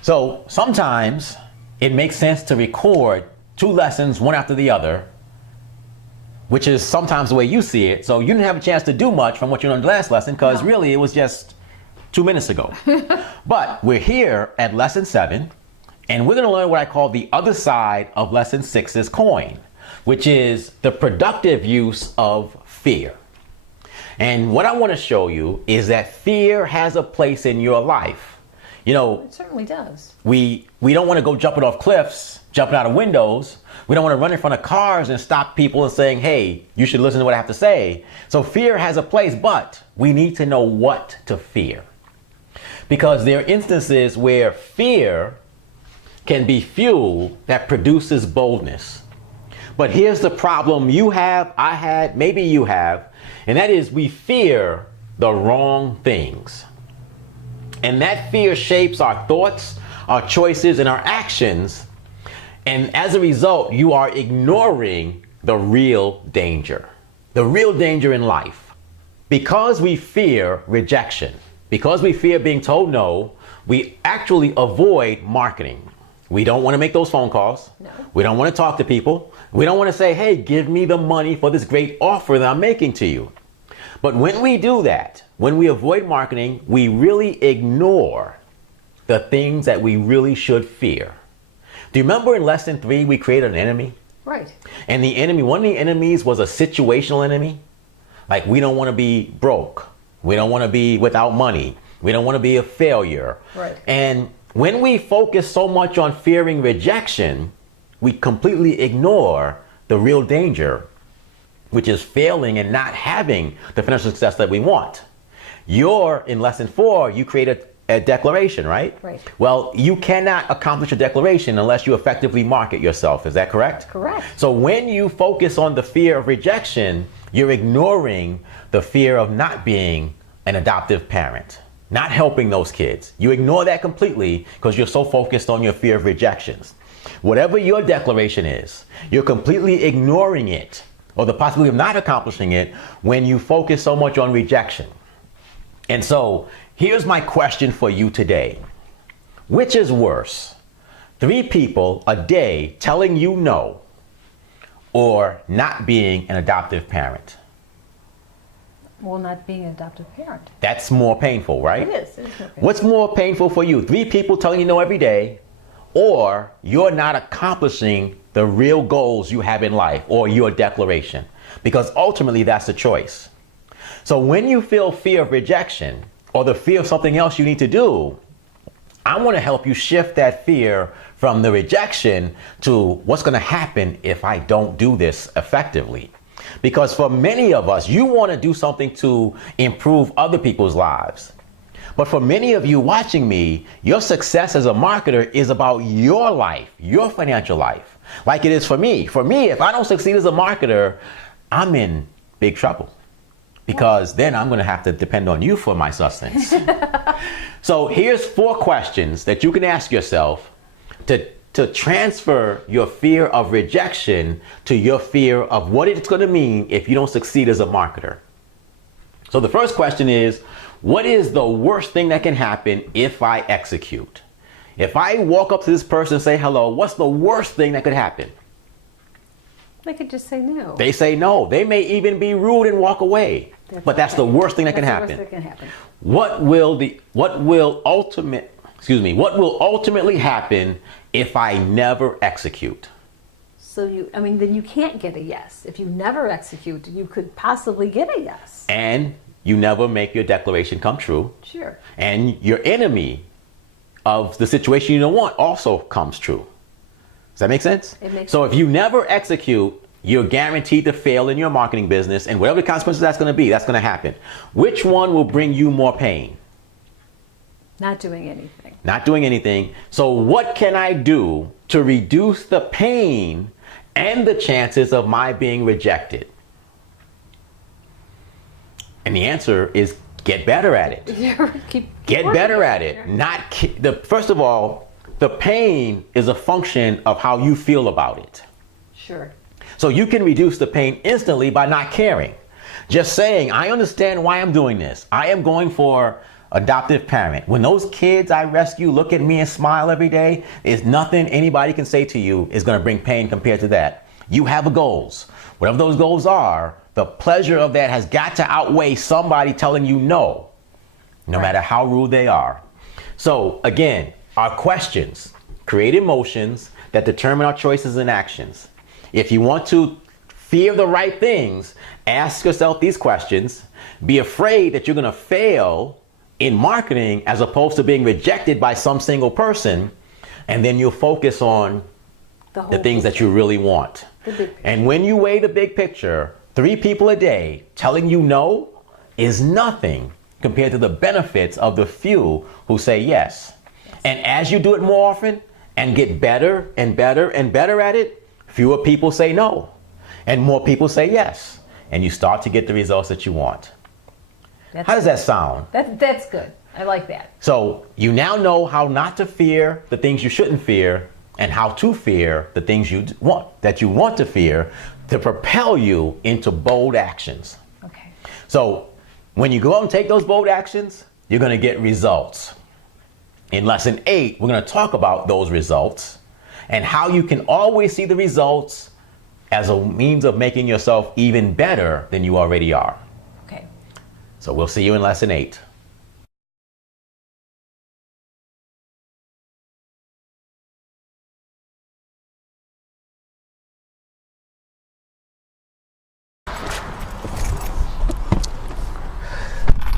So sometimes it makes sense to record 2 lessons, one after the other, which is sometimes the way you see it. So you didn't have a chance to do much from what you learned last lesson because really it was just 2 minutes ago. But we're here at lesson 7, and we're going to learn what I call the other side of lesson 6's coin, which is the productive use of fear. And what I want to show you is that fear has a place in your life. You know, it certainly does. We don't want to go jumping off cliffs, jumping out of windows. We don't want to run in front of cars and stop people and saying, hey, you should listen to what I have to say. So fear has a place, but we need to know what to fear. Because there are instances where fear can be fuel that produces boldness. But here's the problem you have, I had, maybe you have, and that is we fear the wrong things. And that fear shapes our thoughts, our choices, and our actions. And as a result, you are ignoring the real danger in life. Because we fear rejection, because we fear being told no, we actually avoid marketing. We don't want to make those phone calls. No. We don't want to talk to people. We don't want to say, hey, give me the money for this great offer that I'm making to you. But when we do that, when we avoid marketing, we really ignore the things that we really should fear. Do you remember in lesson 3, we created an enemy? Right. And the enemy, one of the enemies was a situational enemy. Like we don't want to be broke. We don't want to be without money. We don't want to be a failure. Right. And when we focus so much on fearing rejection, we completely ignore the real danger, which is failing and not having the financial success that we want. In lesson 4, you created a declaration, right? Right. Well, you cannot accomplish a declaration unless you effectively market yourself. Is that correct? Correct. So when you focus on the fear of rejection, you're ignoring the fear of not being an adoptive parent, not helping those kids. You ignore that completely because you're so focused on your fear of rejections. Whatever your declaration is, you're completely ignoring it or the possibility of not accomplishing it when you focus so much on rejection. And so here's my question for you today. Which is worse? 3 people a day telling you no, or not being an adoptive parent? Well, not being an adoptive parent. That's more painful, right? It is more painful. What's more painful for you? 3 people telling you no every day, or you're not accomplishing the real goals you have in life or your declaration? Because ultimately that's the choice. So when you feel fear of rejection or the fear of something else you need to do, I want to help you shift that fear from the rejection to what's going to happen if I don't do this effectively. Because for many of us, you want to do something to improve other people's lives. But for many of you watching me, your success as a marketer is about your life, your financial life, like it is for me. For me, if I don't succeed as a marketer, I'm in big trouble. Because then I'm going to have to depend on you for my sustenance. So here's 4 questions that you can ask yourself to to transfer your fear of rejection to your fear of what it's going to mean if you don't succeed as a marketer. So the first question is, what is the worst thing that can happen if I execute? If I walk up to this person and say hello, what's the worst thing that could happen? They could just say no. They say no. They may even be rude and walk away. But that's the worst thing that can That's the happen. worst that can happen. What will ultimately happen if I never execute? So then you can't get a yes. If you never execute, you could possibly get a yes. And you never make your declaration come true. Sure. And your enemy of the situation you don't want also comes true. Does that make sense? It makes So sense. if you never execute, you're guaranteed to fail in your marketing business, and whatever the consequences that's going to be, that's going to happen. Which one will bring you more pain? Not doing anything. Not doing anything. So what can I do to reduce the pain and the chances of my being rejected? And the answer is get better at it. Get better at it. First of all, the pain is a function of how you feel about it. Sure. So you can reduce the pain instantly by not caring. Just saying, I understand why I'm doing this. I am going for adoptive parent. When those kids I rescue look at me and smile every day, there's nothing anybody can say to you is going to bring pain compared to that. You have goals. Whatever those goals are, the pleasure of that has got to outweigh somebody telling you no matter how rude they are. So again, our questions create emotions that determine our choices and actions. If you want to fear the right things, ask yourself these questions. Be afraid that you're going to fail in marketing as opposed to being rejected by some single person. And then you'll focus on the things that you really want. And when you weigh the big picture, 3 people a day telling you no is nothing compared to the benefits of the few who say yes. And as you do it more often and get better and better and better at it, fewer people say no and more people say yes. And you start to get the results that you want. How does that sound? That's good. I like that. So you now know how not to fear the things you shouldn't fear and how to fear the things you want to fear to propel you into bold actions. Okay. So when you go out and take those bold actions, you're going to get results. In lesson 8, we're going to talk about those results and how you can always see the results as a means of making yourself even better than you already are. Okay. So we'll see you in lesson 8.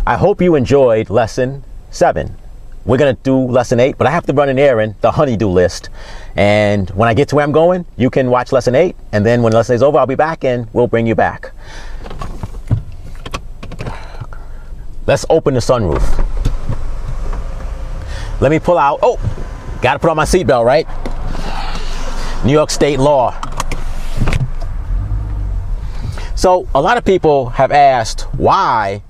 I hope you enjoyed lesson 7. We're going to do lesson 8, but I have to run an errand, the honey-do list. And when I get to where I'm going, you can watch lesson 8. And then when lesson 8 is over, I'll be back and we'll bring you back. Let's open the sunroof. Let me pull out. Oh, got to put on my seatbelt, right? New York State law. So a lot of people have asked, why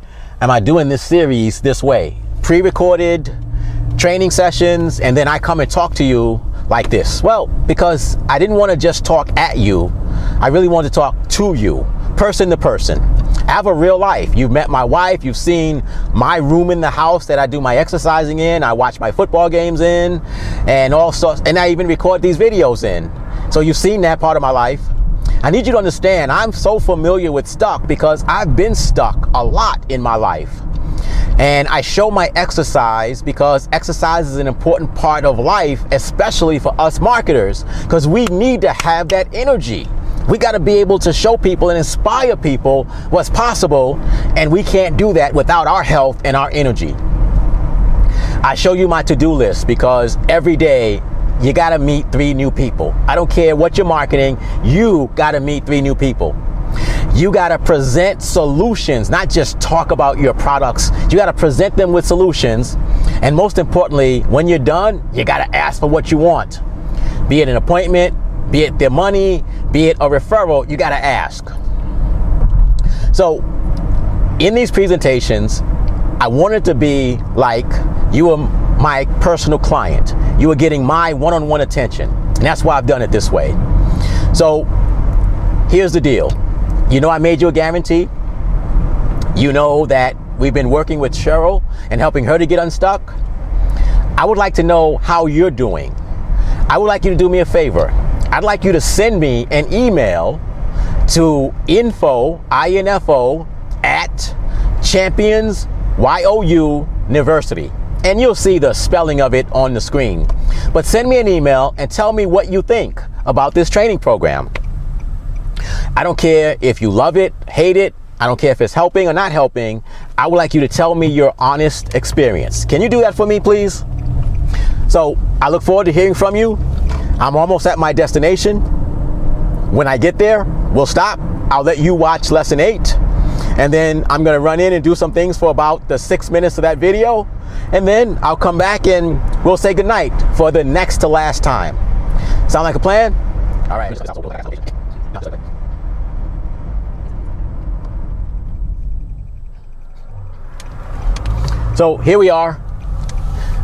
am I doing this series this way? Pre-recorded training sessions, and then I come and talk to you like this. Well, because I didn't want to just talk at you. I really wanted to talk to you, person to person. I have a real life. You've met my wife. You've seen my room in the house that I do my exercising in. I watch my football games in, and all sorts. And I even record these videos in. So you've seen that part of my life. I need you to understand, I'm so familiar with stuck because I've been stuck a lot in my life. And I show my exercise because exercise is an important part of life, especially for us marketers, because we need to have that energy. We got to be able to show people and inspire people what's possible, and we can't do that without our health and our energy. I show you my to-do list because every day you got to meet 3 new people. I don't care what you're marketing, you got to meet 3 new people. You got to present solutions, not just talk about your products. You got to present them with solutions. And most importantly, when you're done, you got to ask for what you want. Be it an appointment, be it their money, be it a referral, you got to ask. So in these presentations, I wanted to be like you were my personal client. You were getting my one-on-one attention. And that's why I've done it this way. So here's the deal. You know, I made you a guarantee. You know that we've been working with Cheryl and helping her to get unstuck. I would like to know how you're doing. I would like you to do me a favor. I'd like you to send me an email to info at Champions University. And you'll see the spelling of it on the screen. But send me an email and tell me what you think about this training program. I don't care if you love it, hate it. I don't care if it's helping or not helping. I would like you to tell me your honest experience. Can you do that for me, please? So I look forward to hearing from you. I'm almost at my destination. When I get there, we'll stop. I'll let you watch lesson 8. And then I'm going to run in and do some things for about the 6 minutes of that video. And then I'll come back and we'll say goodnight for the next to last time. Sound like a plan? All right. So here we are.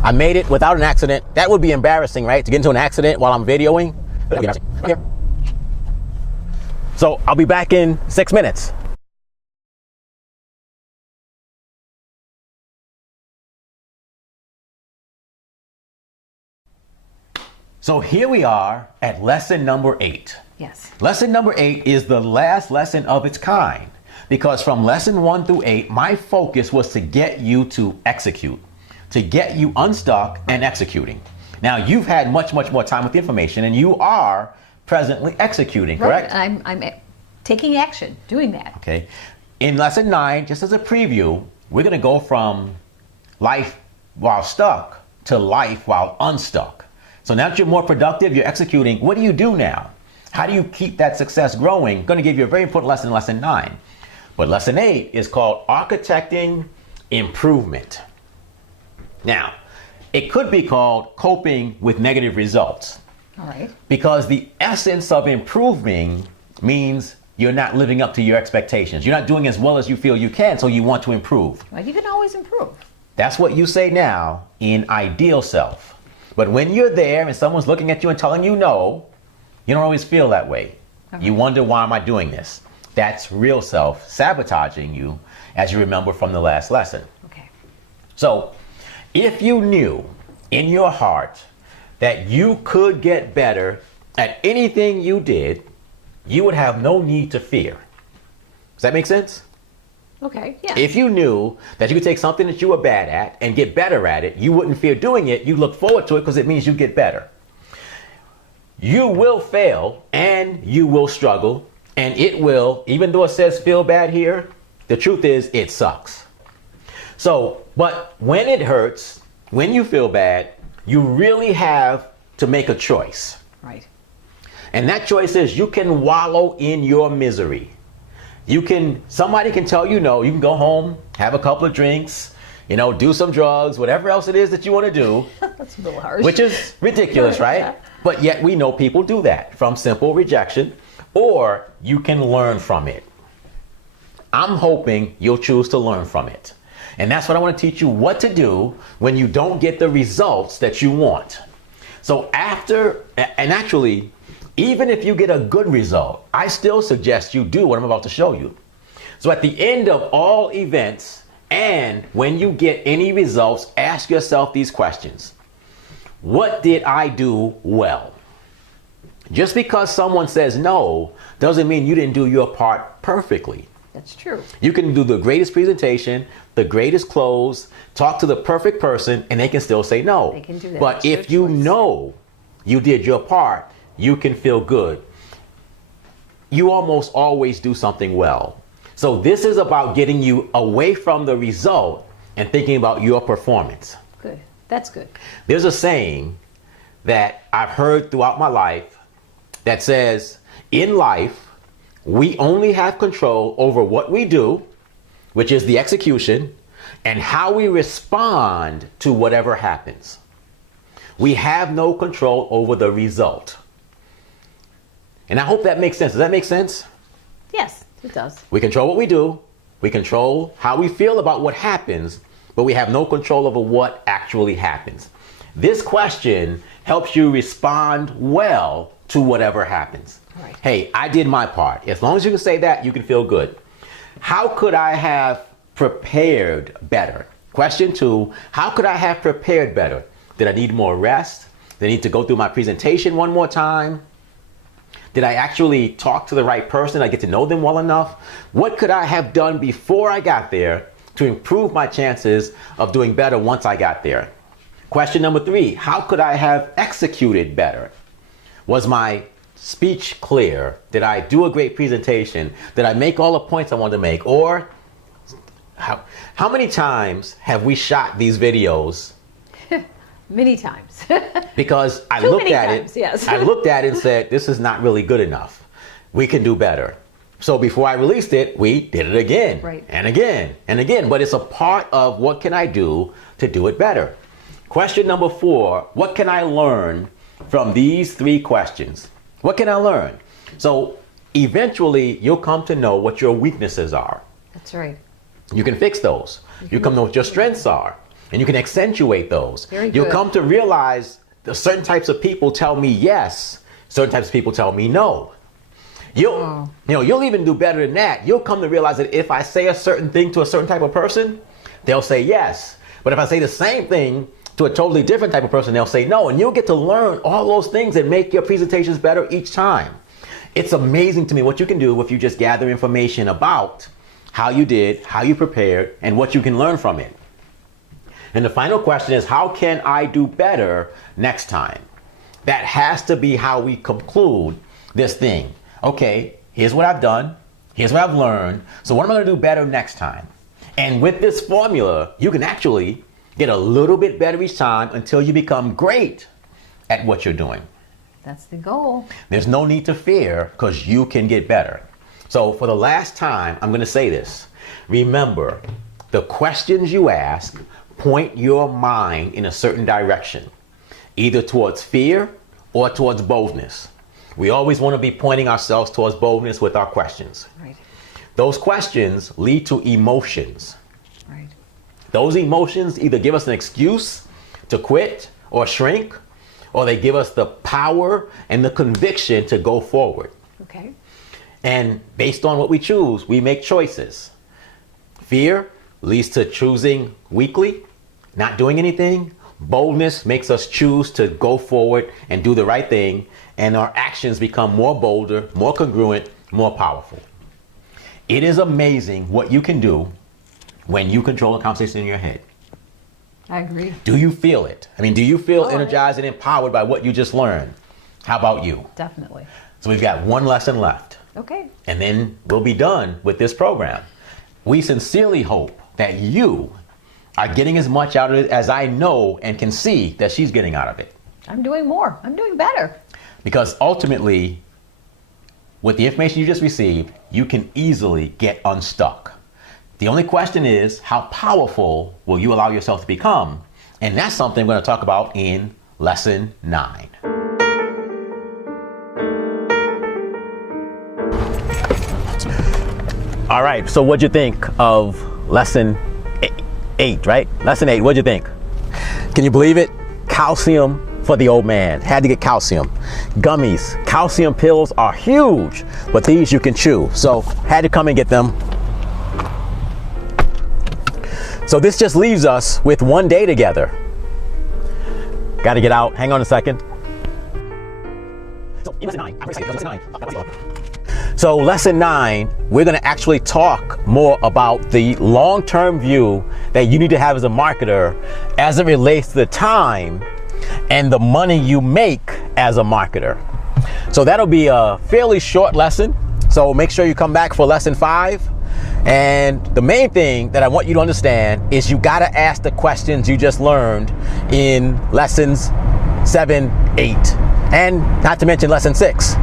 I made it without an accident. That would be embarrassing, right? To get into an accident while I'm videoing. Here. So I'll be back in 6 minutes. So here we are at lesson number 8. Yes. Lesson number 8 is the last lesson of its kind, because from lesson 1 through 8, my focus was to get you to execute, to get you unstuck and executing. Now, you've had much, much more time with the information, and you are presently executing, correct? Right. I'm taking action, doing that. Okay. In lesson 9, just as a preview, we're going to go from life while stuck to life while unstuck. So now that you're more productive, you're executing, what do you do now? How do you keep that success growing? Going to give you a very important lesson in lesson 9. But lesson 8 is called Architecting Improvement. Now, it could be called Coping with Negative Results. All right. Because the essence of improving means you're not living up to your expectations. You're not doing as well as you feel you can, so you want to improve. Well, you can always improve. That's what you say now in ideal self. But when you're there and someone's looking at you and telling you no, you don't always feel that way. Okay. You wonder, why am I doing this? That's real self sabotaging you, as you remember from the last lesson. Okay. So if you knew in your heart that you could get better at anything you did, you would have no need to fear. Does that make sense? Okay, yeah. If you knew that you could take something that you were bad at and get better at it, you wouldn't fear doing it. You look forward to it because it means you get better. You will fail and you will struggle, and it will, even though it says feel bad here, the truth is it sucks. So, but when it hurts, when you feel bad, you really have to make a choice. Right. And that choice is you can wallow in your misery. Somebody can tell you no, you can go home, have a couple of drinks, do some drugs, whatever else it is that you want to do. That's a little harsh. Which is ridiculous, right? Yeah. But yet we know people do that from simple rejection, or you can learn from it. I'm hoping you'll choose to learn from it. And that's what I want to teach you what to do when you don't get the results that you want. So actually, even if you get a good result, I still suggest you do what I'm about to show you. So at the end of all events, and when you get any results, ask yourself these questions. What did I do well? Just because someone says no doesn't mean you didn't do your part perfectly. That's true. You can do the greatest presentation, the greatest clothes, talk to the perfect person, and they can still say no. They can do that. But if you know you did your part, you can feel good. You almost always do something well. So this is about getting you away from the result and thinking about your performance. Good. That's good. There's a saying that I've heard throughout my life that says, in life, we only have control over what we do, which is the execution, and how we respond to whatever happens. We have no control over the result. And I hope that makes sense. Does that make sense? Yes, it does. We control what we do. We control how we feel about what happens, but we have no control over what actually happens. This question helps you respond well to whatever happens. Right. Hey, I did my part. As long as you can say that, you can feel good. How could I have prepared better? Question 2, how could I have prepared better? Did I need more rest? Did I need to go through my presentation one more time? Did I actually talk to the right person? Did I get to know them well enough? What could I have done before I got there to improve my chances of doing better once I got there? Question number 3, how could I have executed better? Was my speech clear? Did I do a great presentation? Did I make all the points I wanted to make? Or how many times have we shot these videos? Many times. Because I Too looked many at times, it, yes. I looked at it and said, this is not really good enough. We can do better. So before I released it, we did it again, Right. and again, and again. But it's a part of what can I do to do it better. Question number 4, what can I learn from these 3 questions? What can I learn? So eventually you'll come to know what your weaknesses are. That's right. You can fix those. You come to know what your strengths are, and you can accentuate those. Very You'll good. come to realize that certain types of people tell me yes, certain types of people tell me no. You'll even do better than that. You'll come to realize that if I say a certain thing to a certain type of person, they'll say yes. But if I say the same thing to a totally different type of person, they'll say no. And you'll get to learn all those things that make your presentations better each time. It's amazing to me what you can do if you just gather information about how you did, how you prepared, and what you can learn from it. And the final question is, how can I do better next time? That has to be how we conclude this thing. Okay, here's what I've done. Here's what I've learned. So what am I going to do better next time? And with this formula, you can actually get a little bit better each time until you become great at what you're doing. That's the goal. There's no need to fear because you can get better. So for the last time, I'm going to say this. Remember, the questions you ask point your mind in a certain direction, either towards fear or towards boldness. We always want to be pointing ourselves towards boldness with our questions. Right. Those questions lead to emotions. Right. Those emotions either give us an excuse to quit or shrink, or they give us the power and the conviction to go forward. Okay. And based on what we choose, we make choices. Fear leads to choosing weakly, not doing anything. Boldness makes us choose to go forward and do the right thing, and our actions become more bolder, more congruent, more powerful. It is amazing what you can do when you control a conversation in your head. I agree. Do you feel it? I mean, do you feel Oh, energized and empowered by what you just learned? How about you? Definitely. So we've got one lesson left, Okay. and then we'll be done with this program. We sincerely hope that you are getting as much out of it as I know and can see that she's getting out of it. I'm doing more. I'm doing better. Because ultimately, with the information you just received, you can easily get unstuck. The only question is, how powerful will you allow yourself to become? And that's something we're going to talk about in Lesson 9. All right, so what'd you think of Lesson 8, right? Lesson 8, what'd you think? Can you believe it? Calcium for the old man. Had to get calcium. Gummies, calcium pills are huge, but these you can chew. So had to come and get them. So this just leaves us with one day together. Got to get out. Hang on a second. So lesson 9, we're going to actually talk more about the long-term view that you need to have as a marketer as it relates to the time and the money you make as a marketer. So that'll be a fairly short lesson. So make sure you come back for lesson 5. And the main thing that I want you to understand is you got to ask the questions you just learned in lessons 7, 8, and not to mention lesson 6.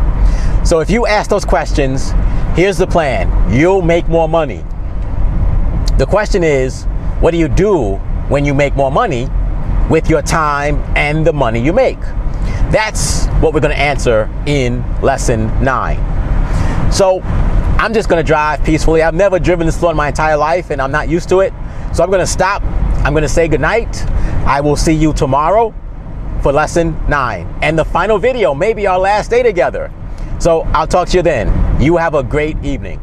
So if you ask those questions, here's the plan. You'll make more money. The question is, what do you do when you make more money with your time and the money you make? That's what we're going to answer in lesson 9. So I'm just going to drive peacefully. I've never driven this slow in my entire life, and I'm not used to it. So I'm going to stop. I'm going to say goodnight. I will see you tomorrow. for lesson 9. And the final video may be our last day together. So I'll talk to you then. You have a great evening.